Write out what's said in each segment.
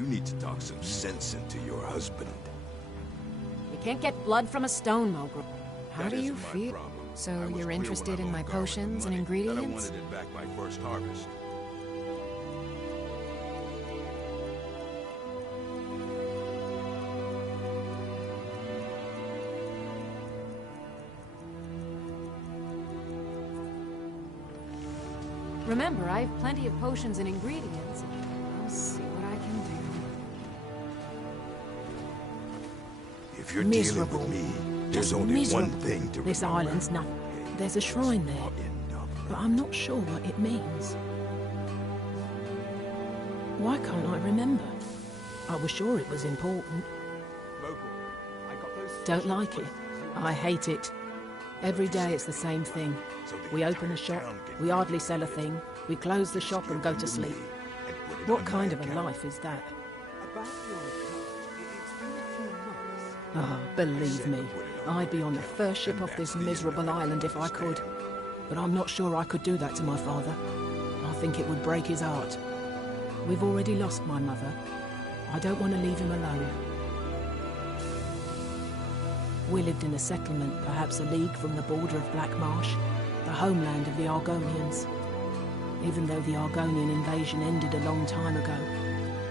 You need to talk some sense into your husband. You can't get blood from a stone, Mogul. How do you feel? So you're interested in my potions and ingredients? I wanted it back my first harvest. Remember, I have plenty of potions and ingredients. I'll see what I can do. If you're Miserable. dealing with me, there's Just only miserable. one thing to This remember. island's nothing. There's a shrine there, but I'm not sure what it means. Why can't I remember? I was sure it was important. Don't like it. I hate it. Every day it's the same thing. We open a shop, we hardly sell a thing, we close the shop and go to sleep. What kind of a life is that? Ah, believe me, I'd be on the first ship off this miserable island if I could. But I'm not sure I could do that to my father. I think it would break his heart. We've already lost my mother. I don't want to leave him alone. We lived in a settlement, perhaps a league from the border of Black Marsh, the homeland of the Argonians. Even though the Argonian invasion ended a long time ago,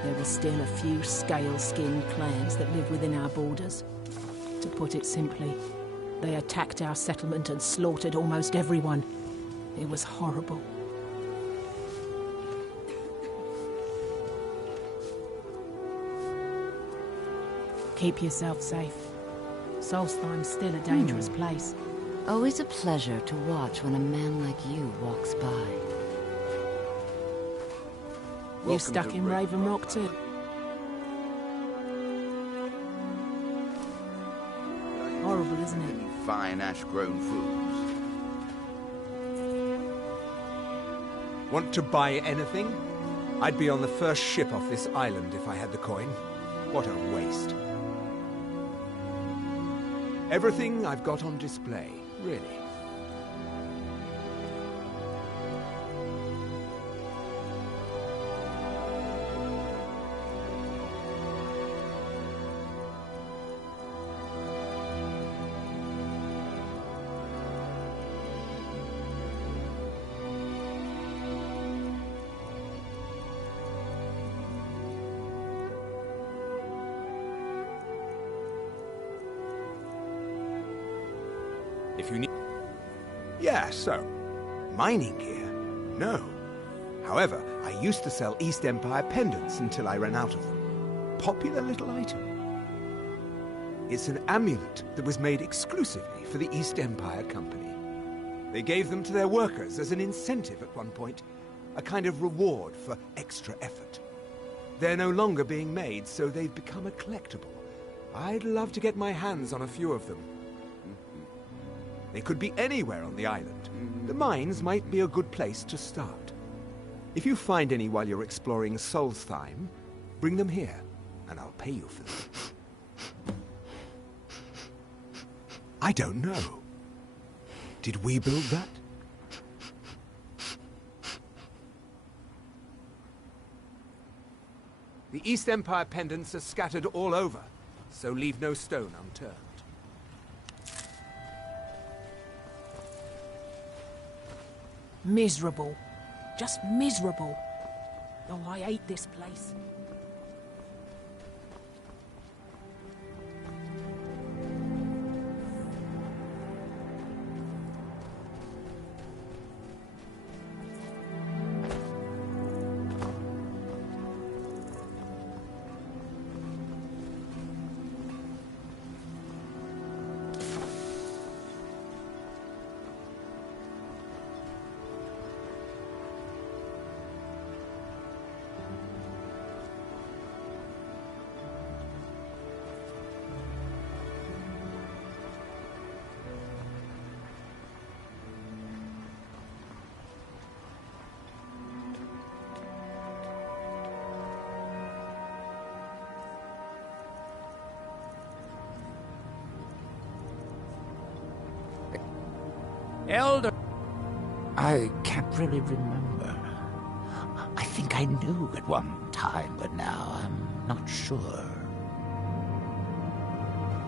there are still a few scale-skinned clans that live within our borders. To put it simply, they attacked our settlement and slaughtered almost everyone. It was horrible. Keep yourself safe. Solstheim's still a dangerous place. Always a pleasure to watch when a man like you walks by. You stuck in Raven Rock too? Horrible, isn't it? Fine ash-grown foods. Want to buy anything? I'd be on the first ship off this island if I had the coin. What a waste. Everything I've got on display, really. If you need... Yeah, so, mining gear? No. However, I used to sell East Empire pendants until I ran out of them. Popular little item. It's an amulet that was made exclusively for the East Empire Company. They gave them to their workers as an incentive at one point, a kind of reward for extra effort. They're no longer being made, so they've become a collectible. I'd love to get my hands on a few of them. They could be anywhere on the island. The mines might be a good place to start. If you find any while you're exploring Solstheim, bring them here, and I'll pay you for them. I don't know. Did we build that? The East Empire pendants are scattered all over, so leave no stone unturned. Miserable. Just miserable. Oh, I hate this place. Elder... I can't really remember. I think I knew at one time, but now I'm not sure.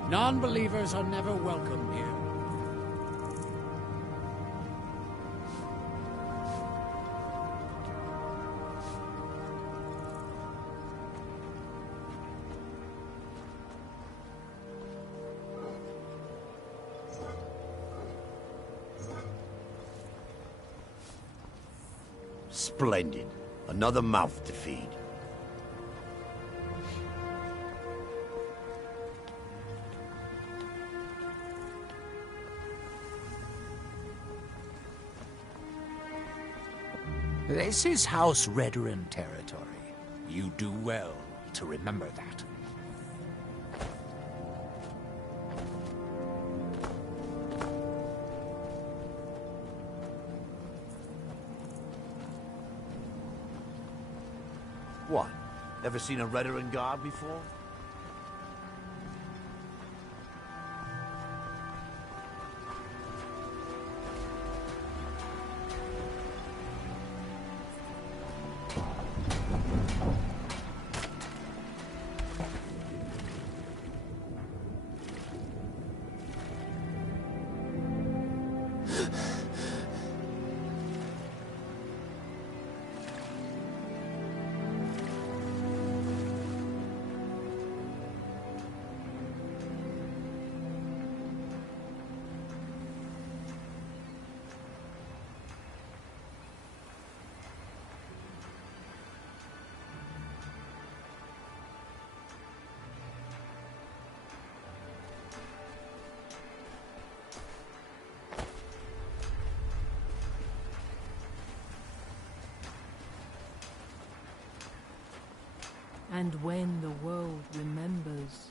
Non-believers are never welcome here. Splendid. Another mouth to feed. This is House Redoran territory. You do well to remember that. What? Ever seen a Redoran guard before? And when the world remembers.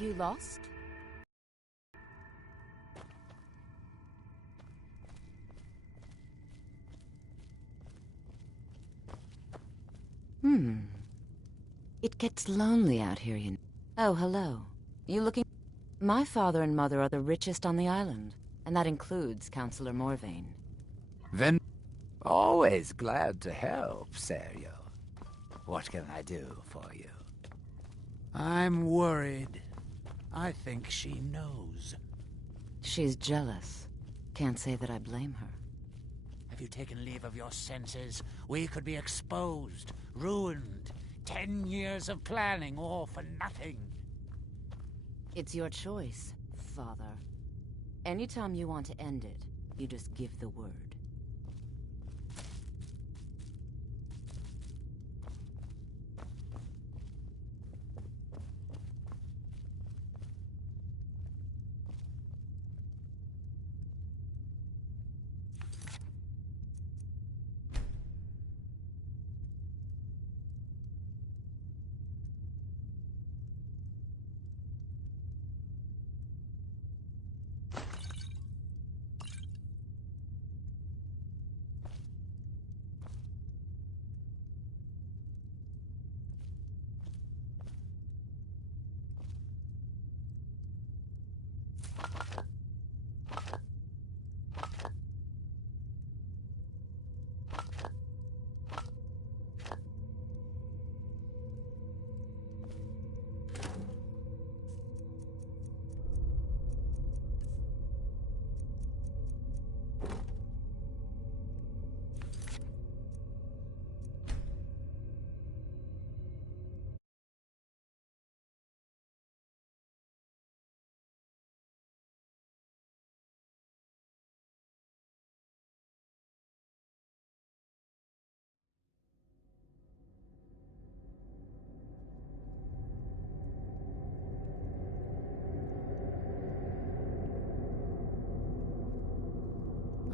You lost? It gets lonely out here, you know. Oh, hello. You looking... My father and mother are the richest on the island, and that includes Councillor Morvain. Then, always glad to help, Sergio. What can I do for you? I'm worried. I think she knows. She's jealous. Can't say that I blame her. Have you taken leave of your senses? We could be exposed, ruined. 10 years of planning, all for nothing. It's your choice, Father. Anytime you want to end it, you just give the word.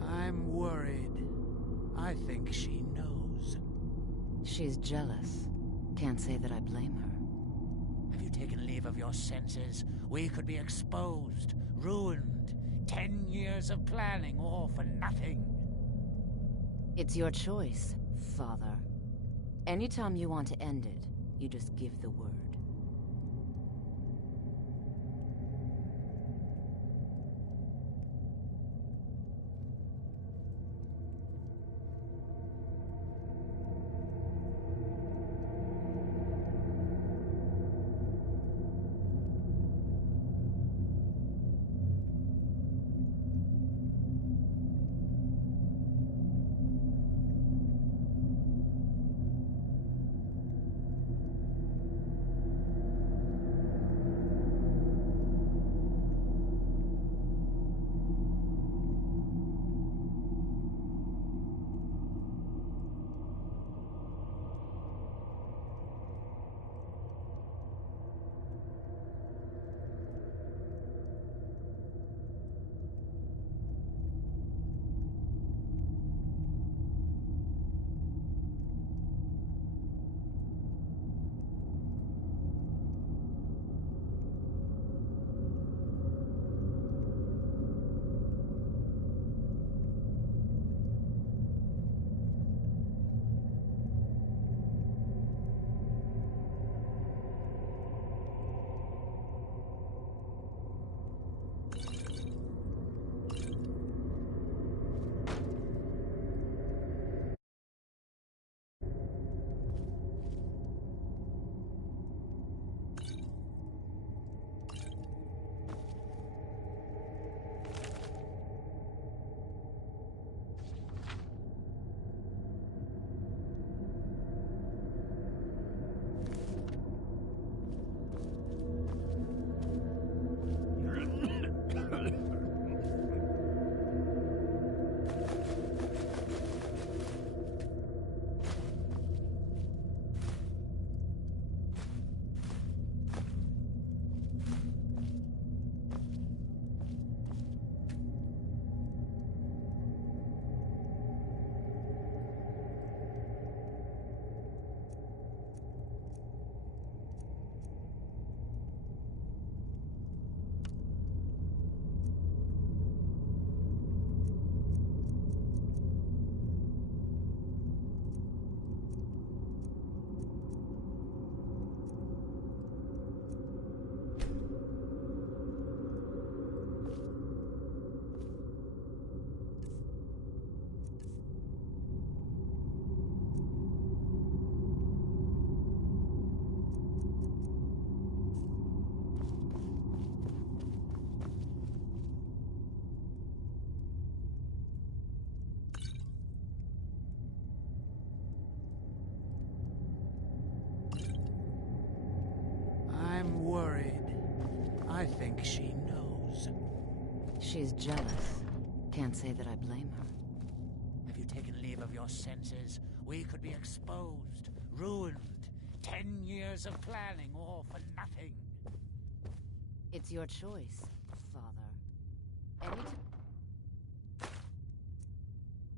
I'm worried. I think she knows. She's jealous. Can't say that I blame her. Have you taken leave of your senses? We could be exposed, ruined. 10 years of planning, all for nothing. It's your choice, Father. Anytime you want to end it, you just give the word. I'm worried. I think she knows. She's jealous. Can't say that I blame her. Have you taken leave of your senses? We could be exposed, ruined. 10 years of planning, all for nothing. It's your choice, Father. Anytime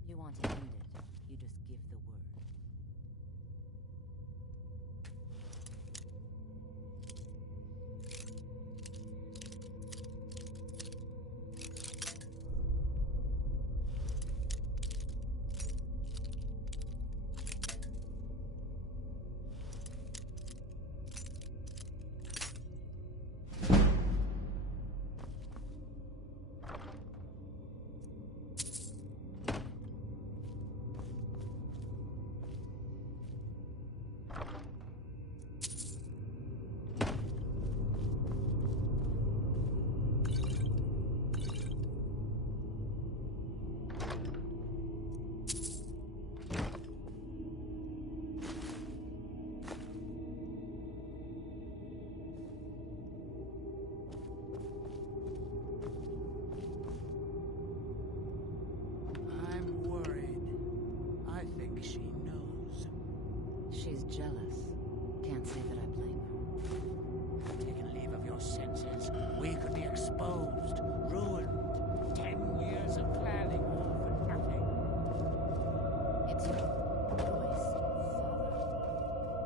you want to end it, you just give the word. She's jealous. Can't say that I blame her. Taken leave of your senses, we could be exposed, ruined. 10 years of planning, all for nothing. It's your choice, Father.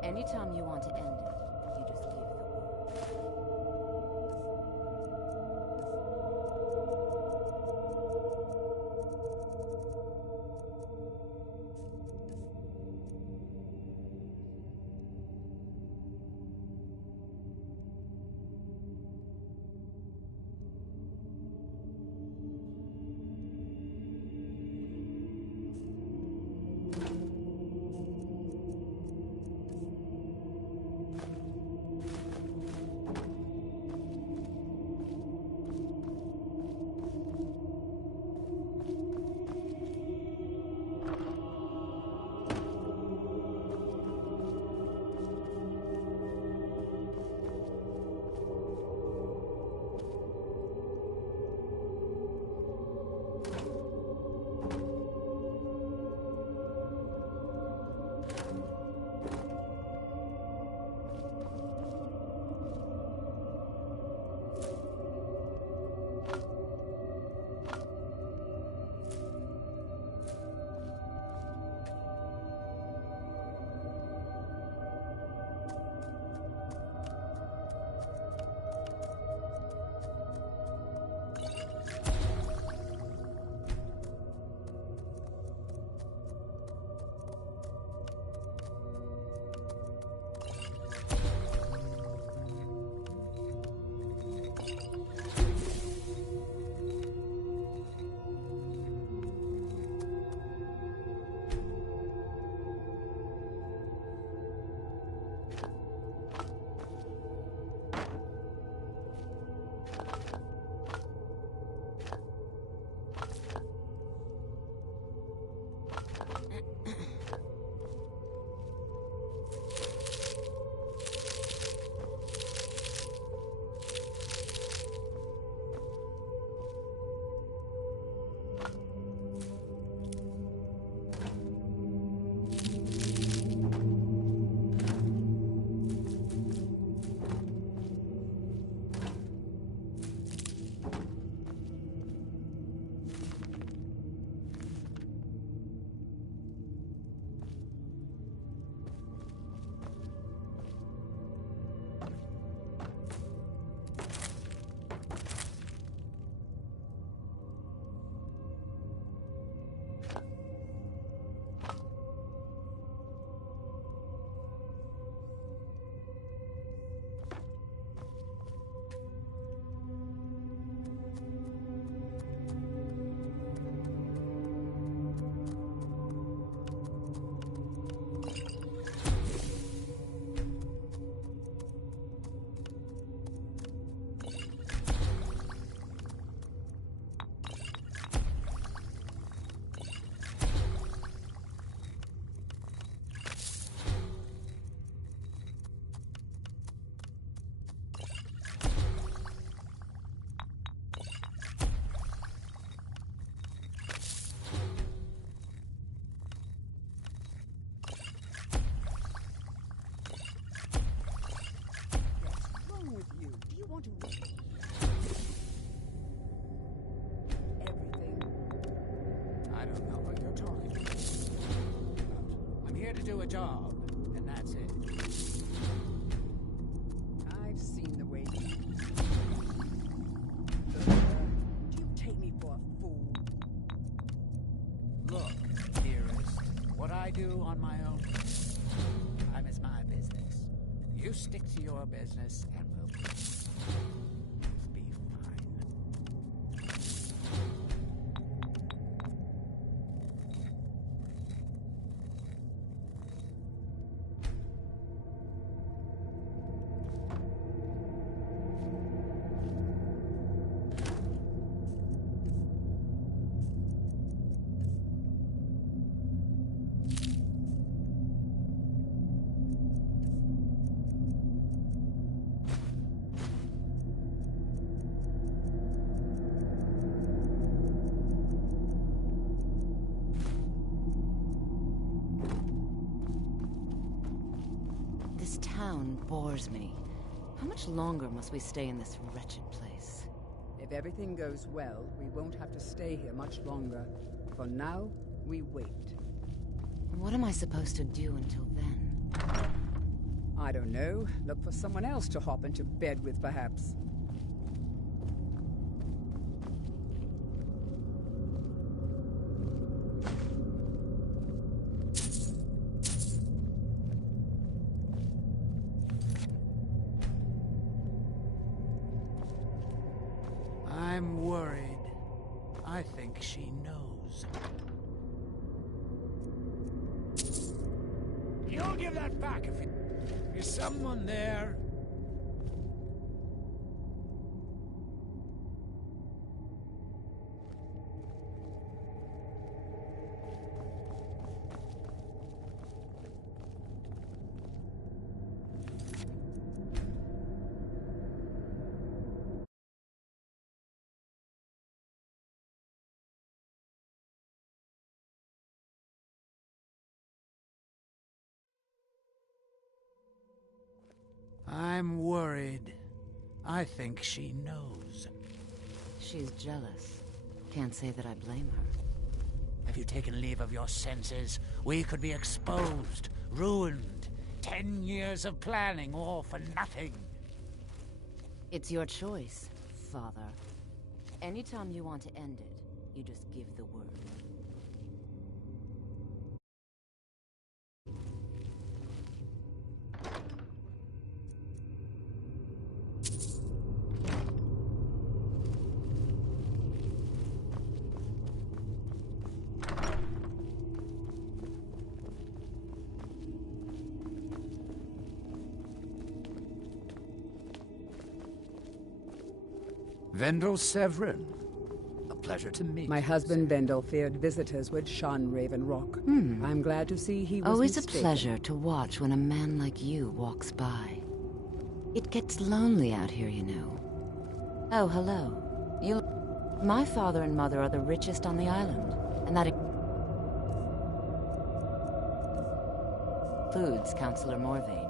Anytime you want to end it, you just give the word. Everything. I don't know what you're talking about. I'm here to do a job, and that's it. I've seen the way you... Do you take me for a fool? Look, dearest, what I do on my own time is my business. You stick to your business, and we'll be fine. This town bores me. How much longer must we stay in this wretched place? If everything goes well, we won't have to stay here much longer. For now, we wait. What am I supposed to do until then? I don't know. Look for someone else to hop into bed with, perhaps. I'm worried. I think she knows. You'll give that back if you... Is someone there? I'm worried. I think she knows. She's jealous. Can't say that I blame her. Have you taken leave of your senses? We could be exposed, ruined. 10 years of planning, all for nothing. It's your choice, Father. Anytime you want to end it, you just give the word. Vendel Severin. A pleasure to meet My you, husband Vendel feared visitors would shun Raven Rock. I'm glad to see he was Always mistaken. a pleasure to watch when a man like you walks by. It gets lonely out here, you know. Oh, hello. My father and mother are the richest on the island, and that includes Councillor Morvain.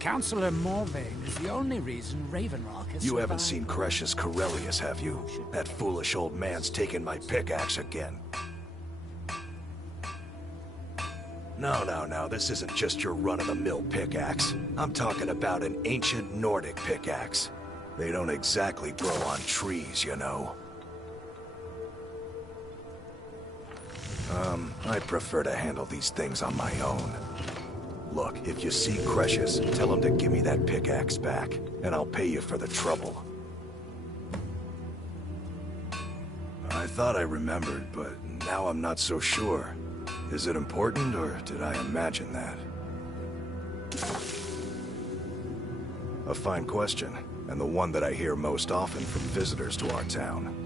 Counselor Morrowind is the only reason Ravenrock has You haven't survived. seen Crucius Corellius, have you? That foolish old man's taken my pickaxe again. No, this isn't just your run-of-the-mill pickaxe. I'm talking about an ancient Nordic pickaxe. They don't exactly grow on trees, you know. I prefer to handle these things on my own. Look, if you see Crucius, tell him to give me that pickaxe back, and I'll pay you for the trouble. I thought I remembered, but now I'm not so sure. Is it important, or did I imagine that? A fine question, and the one that I hear most often from visitors to our town.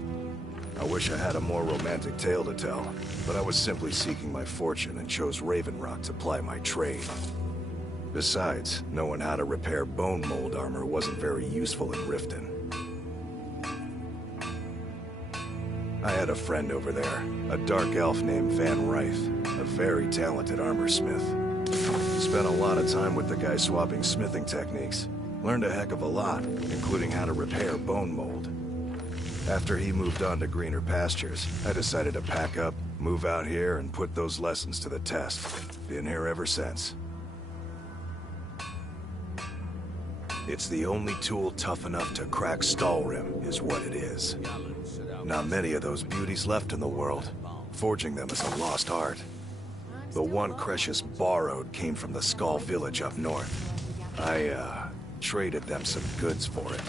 I wish I had a more romantic tale to tell, but I was simply seeking my fortune and chose Ravenrock to ply my trade. Besides, knowing how to repair bone mold armor wasn't very useful in Riften. I had a friend over there, a dark elf named Van Ryth, a very talented armorsmith. Spent a lot of time with the guy swapping smithing techniques. Learned a heck of a lot, including how to repair bone mold. After he moved on to greener pastures, I decided to pack up, move out here, and put those lessons to the test. Been here ever since. It's the only tool tough enough to crack Stalrim, is what it is. Not many of those beauties left in the world. Forging them is a lost art. The one Crucius borrowed came from the Skull village up north. I, traded them some goods for it.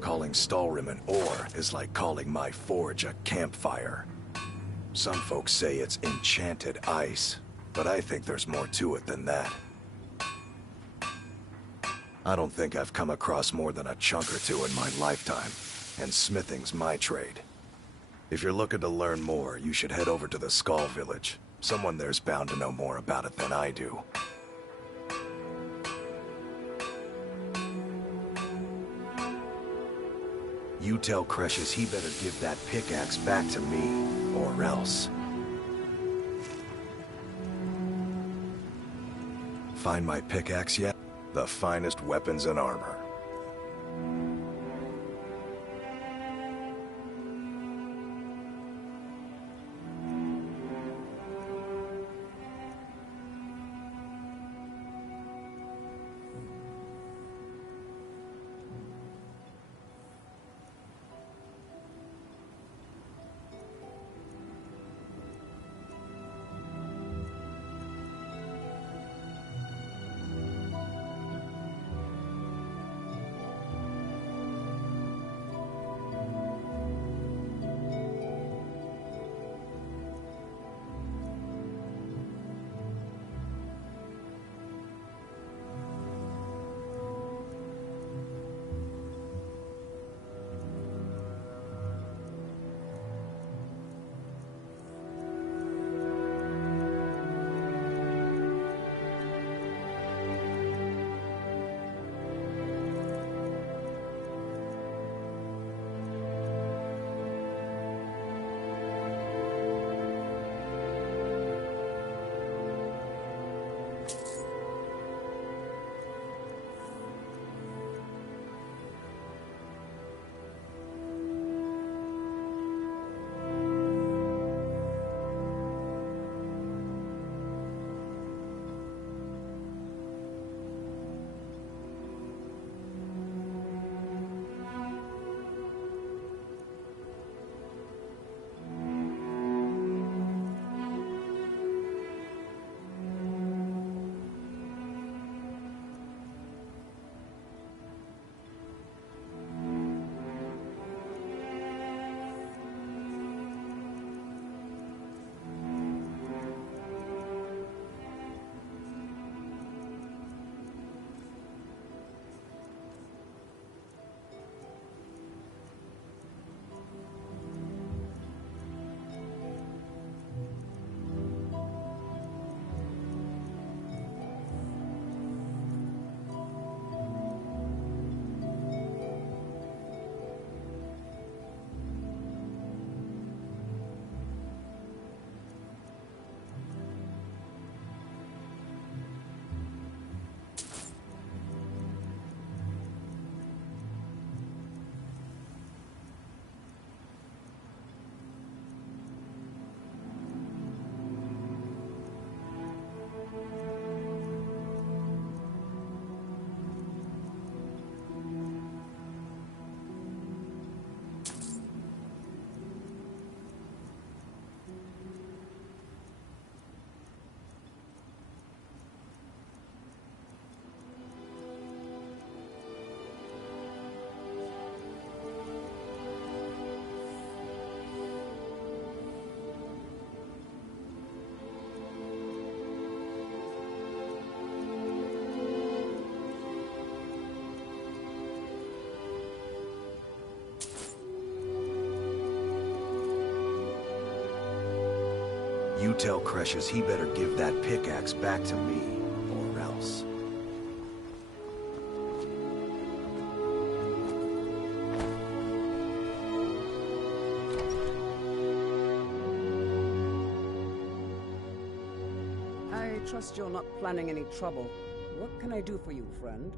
Calling Stalrim an ore is like calling my forge a campfire. Some folks say it's enchanted ice, but I think there's more to it than that. I don't think I've come across more than a chunk or two in my lifetime, and smithing's my trade. If you're looking to learn more, you should head over to the Skull village. Someone there's bound to know more about it than I do. You tell Crucius he better give that pickaxe back to me, or else. Find my pickaxe yet? The finest weapons and armor. You tell Cretius he better give that pickaxe back to me, or else. I trust you're not planning any trouble. What can I do for you, friend?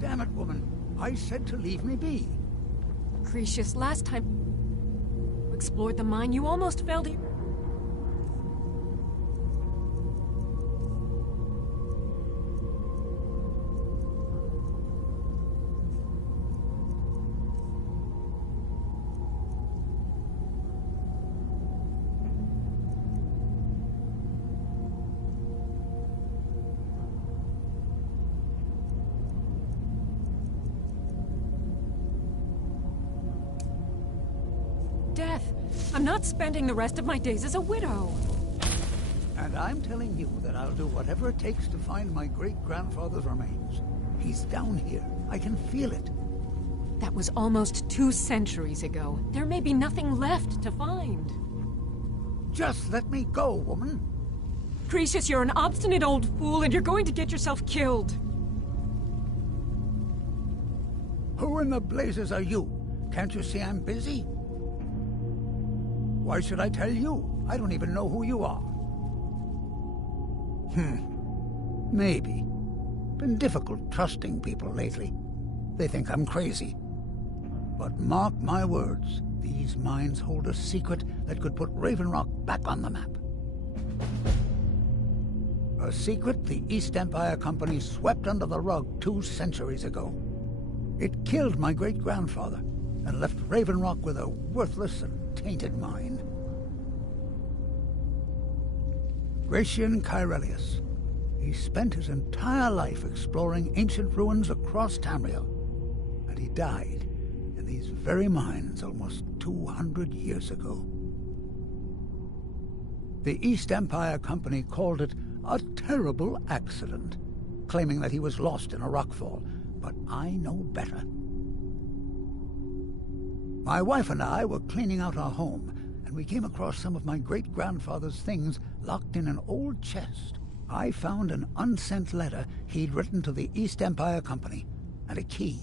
Damn it, woman. I said to leave me be. Cretius, last time you explored the mine, you almost fell to... death. I'm not spending the rest of my days as a widow. And I'm telling you that I'll do whatever it takes to find my great-grandfather's remains. He's down here. I can feel it. That was almost 2 centuries ago. There may be nothing left to find. Just let me go, woman. Cretius, you're an obstinate old fool, and you're going to get yourself killed. Who in the blazes are you? Can't you see I'm busy? Why should I tell you? I don't even know who you are. Maybe. Been difficult trusting people lately. They think I'm crazy. But mark my words, these mines hold a secret that could put Raven Rock back on the map. A secret the East Empire Company swept under the rug 2 centuries ago. It killed my great-grandfather and left Raven Rock with a worthless and tainted mine. Gratian Kyrelius. He spent his entire life exploring ancient ruins across Tamriel, and he died in these very mines almost 200 years ago. The East Empire Company called it a terrible accident, claiming that he was lost in a rockfall, but I know better. My wife and I were cleaning out our home, and we came across some of my great-grandfather's things locked in an old chest. I found an unsent letter he'd written to the East Empire Company, and a key.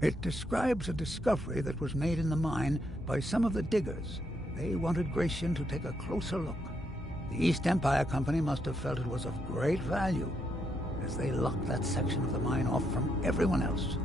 It describes a discovery that was made in the mine by some of the diggers. They wanted Gratian to take a closer look. The East Empire Company must have felt it was of great value, as they locked that section of the mine off from everyone else.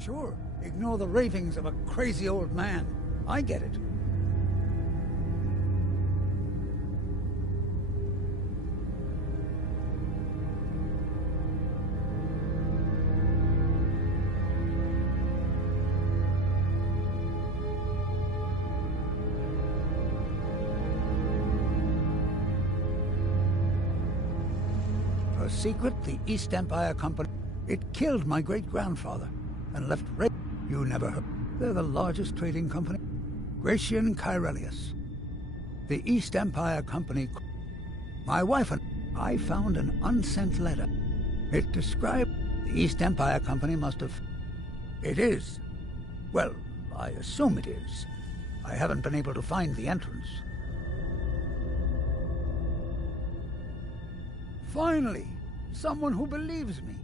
Sure, ignore the ravings of a crazy old man. I get it. A secret the East Empire Company... It killed my great-grandfather and left... You never heard... They're the largest trading company. Gratian Kyrelius. The East Empire Company... My wife and I found an unsent letter. It described... The East Empire Company must have... It is. Well, I assume it is. I haven't been able to find the entrance. Finally! Someone who believes me.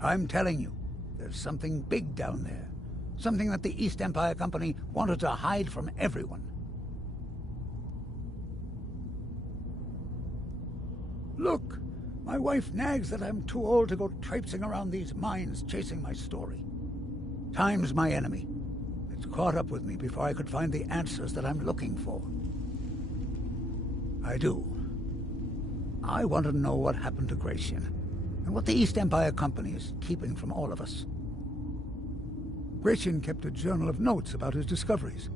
I'm telling you, there's something big down there. Something that the East Empire Company wanted to hide from everyone. Look! My wife nags that I'm too old to go traipsing around these mines chasing my story. Time's my enemy. It's caught up with me before I could find the answers that I'm looking for. I do. I want to know what happened to Gratian, and what the East Empire Company is keeping from all of us. Gratian kept a journal of notes about his discoveries.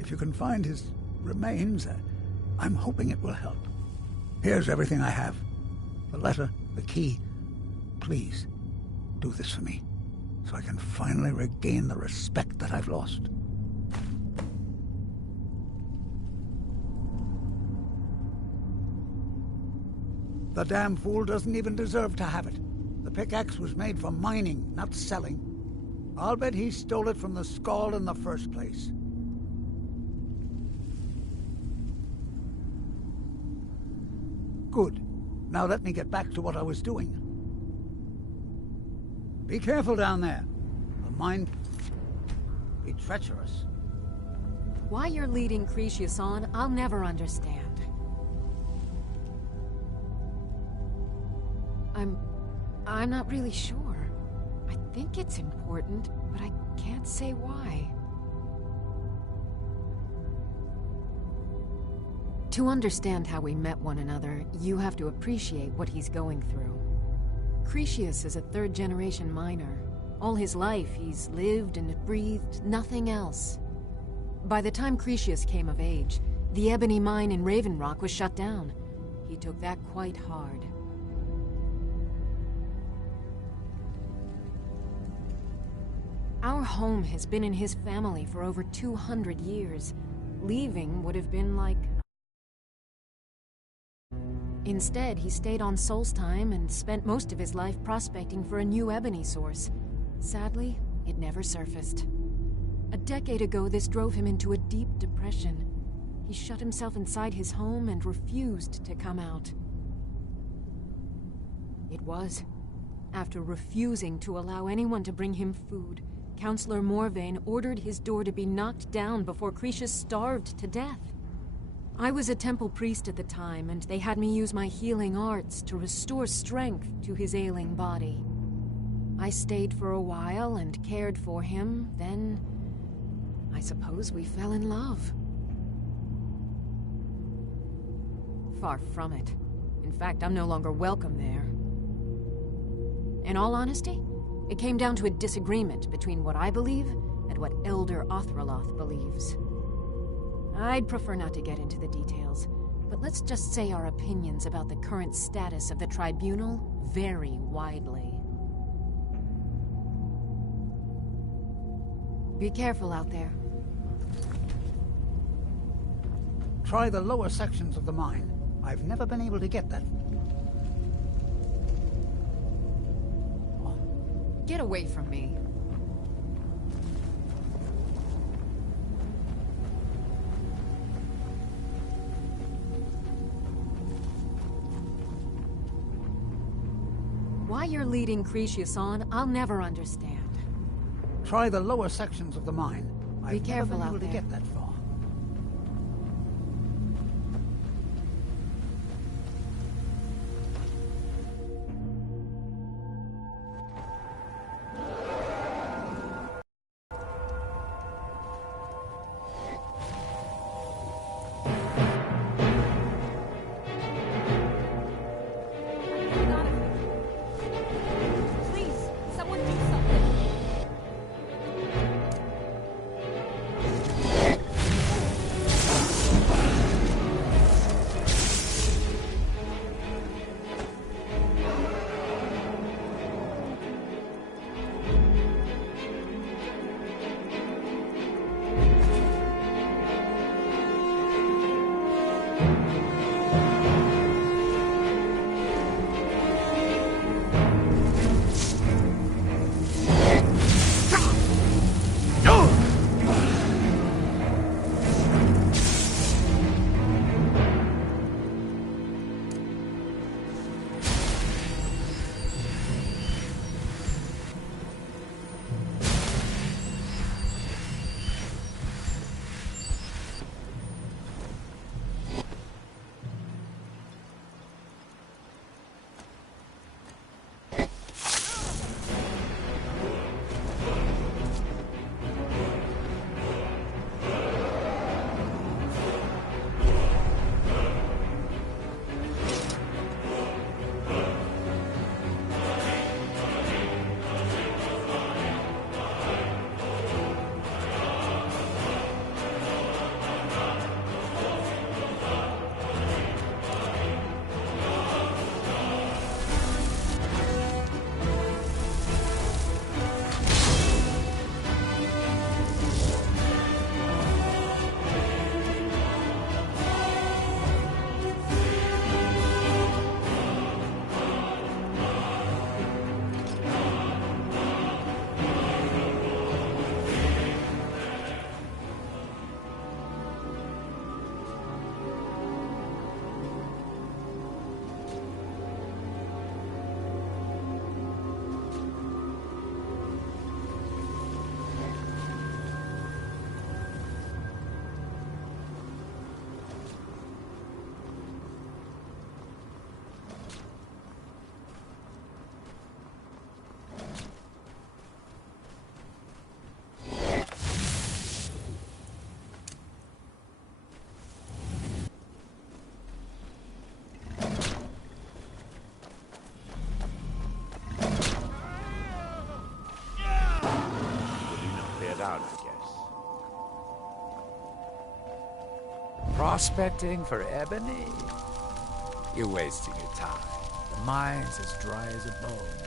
If you can find his remains, I'm hoping it will help. Here's everything I have. The letter, the key. Please, do this for me, so I can finally regain the respect that I've lost. The damn fool doesn't even deserve to have it. The pickaxe was made for mining, not selling. I'll bet he stole it from the Skald in the first place. Good. Now let me get back to what I was doing. Be careful down there. The mine... be treacherous. Why you're leading Cretius on, I'll never understand. I'm not really sure. I think it's important, but I can't say why. To understand how we met one another, you have to appreciate what he's going through. Cretius is a third-generation miner. All his life, he's lived and breathed nothing else. By the time Cretius came of age, the ebony mine in Raven Rock was shut down. He took that quite hard. Our home has been in his family for over 200 years. Leaving would have been like... Instead, he stayed on Solstheim and spent most of his life prospecting for a new ebony source. Sadly, it never surfaced. A decade ago, this drove him into a deep depression. He shut himself inside his home and refused to come out. It was after refusing to allow anyone to bring him food, Counselor Morvain ordered his door to be knocked down before Cretius starved to death. I was a temple priest at the time, and they had me use my healing arts to restore strength to his ailing body. I stayed for a while and cared for him, then... I suppose we fell in love. Far from it. In fact, I'm no longer welcome there. In all honesty, it came down to a disagreement between what I believe and what Elder Othraloth believes. I'd prefer not to get into the details, but let's just say our opinions about the current status of the Tribunal vary widely. Be careful out there. Try the lower sections of the mine. I've never been able to get that. Get away from me. Why you're leading Cretius on, I'll never understand. Try the lower sections of the mine. I've never been able to get that far. down, I guess. Prospecting for ebony? You're wasting your time. The mine's as dry as a bone.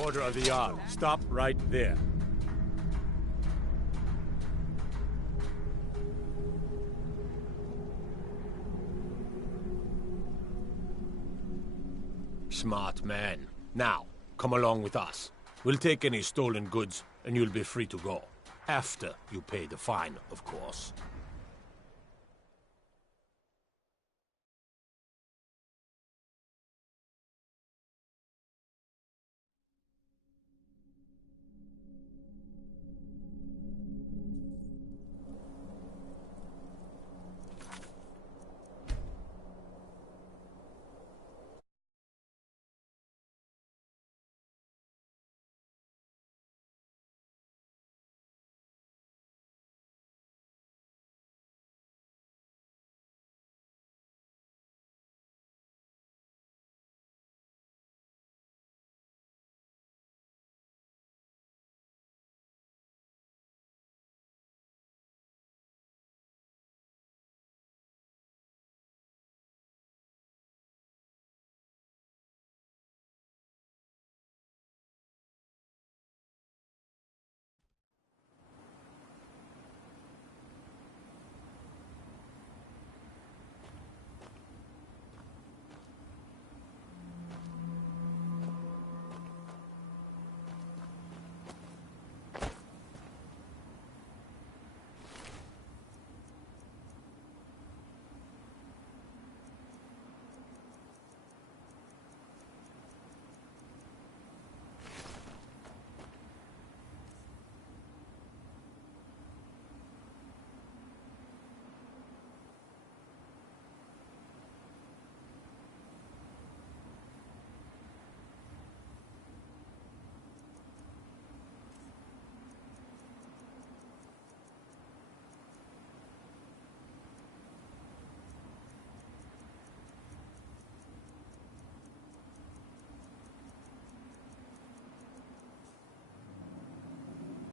order of the Jarl. Stop right there. Smart man. Now, come along with us. We'll take any stolen goods, and you'll be free to go. After you pay the fine, of course.